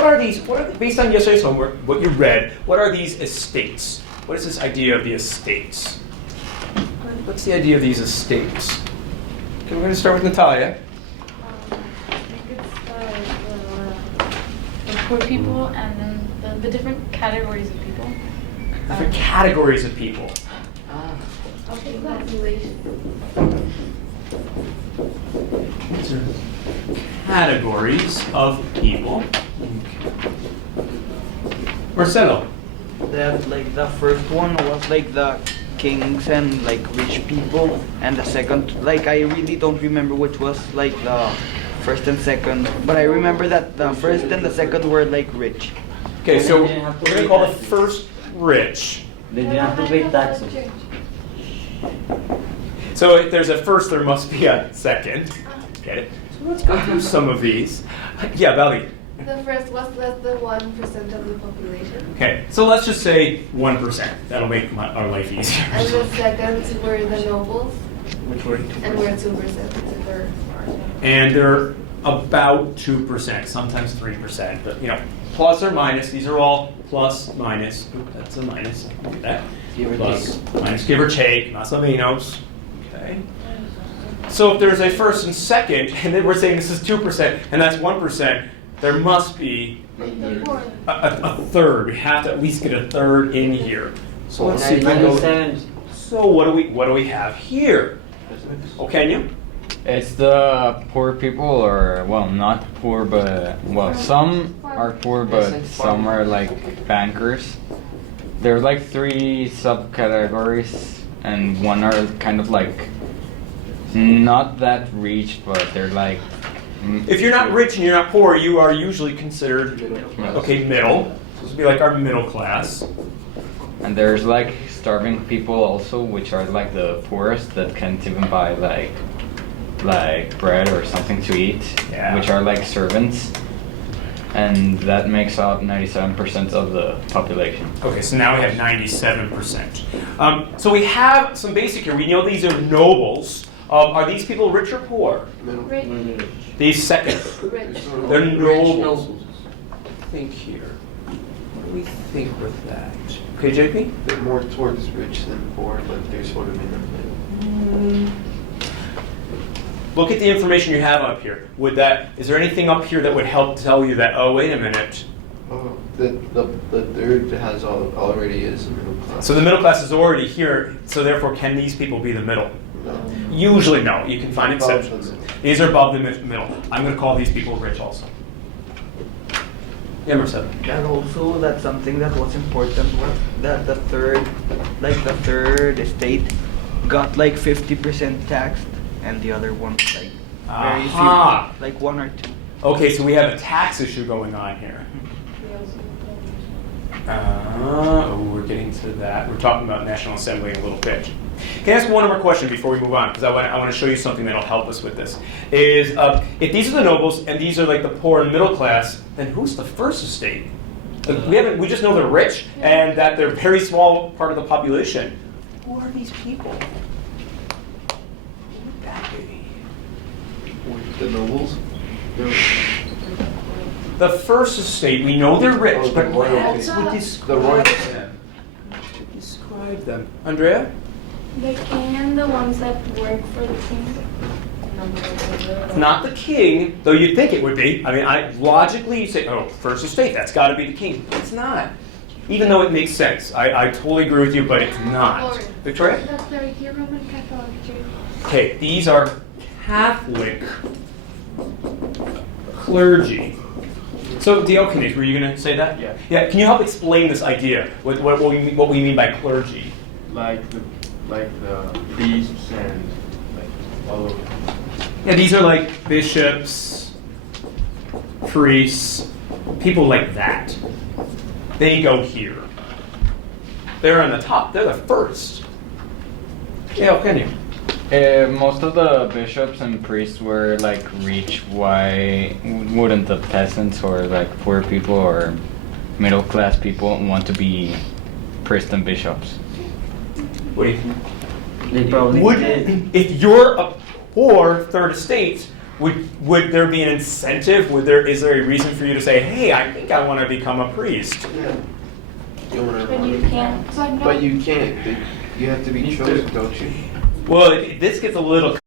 what are these? Based on yesterday's homework, what you read, what are these estates? What is this idea of the estates? What's the idea of these estates? Okay, we're going to start with Natalia. I think it's the poor people and then the different categories of people. Different categories of people. Of the population. These are categories of people. Marcelo. That like the first one was like the kings and like rich people, and the second, like I really don't remember which was like the first and second, but I remember that the first and the second were like rich. Okay, so we're going to call the first rich. They didn't have to pay taxes. So if there's a first, there must be a second. Okay, so let's go through some of these. Yeah, Valley. The first was less than 1% of the population. Okay, so let's just say 1%. That'll make our life easier. And the second were the nobles, Which were and we're 2%. The third. and they're about 2%, sometimes 3%. But plus or minus. These are all plus, minus. Oop, that's a minus. I'll do that. Give or Plus, take. minus, give or take, más o menos. Okay. So if there's a first and second, and then we're saying this is 2%, and that's 1%, there must be a third. We have to at least get a third in here. So let's see if we go. 97. So what do we have here? Oh, can you? It's the poor people, or well, not poor, but well, some are poor, but some are like bankers. There are like 3 subcategories, and one are kind of like not that rich, but they're like. If you're not rich and you're not poor, you are usually considered okay, middle. So this would be like our middle class. And there's like starving people also, which are like the poorest that can't even buy like bread or something to eat, Yeah. which are like servants. And that makes up 97% of the population. Okay, so now we have 97%. So we have some basic here. We know these are nobles. Are these people rich or poor? Rich. These second. Rich. They're nobles. Think here. What do we think with that? Okay, JP? They're more towards rich than poor, but they're sort of in the middle. Look at the information you have up here. Is there anything up here that would help tell you that, oh, wait a minute. The third has already is the middle class. So the middle class is already here, so therefore can these people be the middle? No. Usually no, you can find Above exceptions. the middle. These are above the middle. I'm going to call these people rich also. Yeah, Marcelo. And also that's something that was important was that the third estate got like 50% taxed, and the other one like very Aha. few, like 1 or 2. Okay, so we have a tax issue going on here. We're getting to that. We're talking about National Assembly in a little bit. Can I ask one more question before we move on? Because I want to show you something that'll help us with this. Is if these are the nobles and these are like the poor and middle class, then who's the first estate? We just know they're rich and that they're a very small part of the population. Who are these people? Who would that be? The nobles? The first estate, we know they're rich, Oh, the but what royalty. else would The describe royalty. them? Describe them. Andrea? The king and the ones that work for the king. Not the king, though you'd think it would be. I mean, logically you say, oh, first estate, that's got to be the king. But it's not. Even though it makes sense. I totally agree with you, but it's not. Victoria? That's very Roman Catholic Church. Okay, these are Catholic clergy. So, Diogenes, were you going to say that? Yeah. Yeah. Can you help explain this idea? What we mean by clergy? Like the priests and like all of them. Yeah, these are like bishops, priests, people like that. They go here. They're on the top. They're the first. Yeah, can you? Most of the bishops and priests were like rich. Why wouldn't the peasants or like poor people or middle class people want to be priests and bishops? What do you think? They probably did. If you're a poor third estate, would there be an incentive? Is there a reason for you to say, hey, I think I want to become a priest? Yeah. You wanna But you can't. But you can't. You have to be chosen, don't you? Well, this gets a little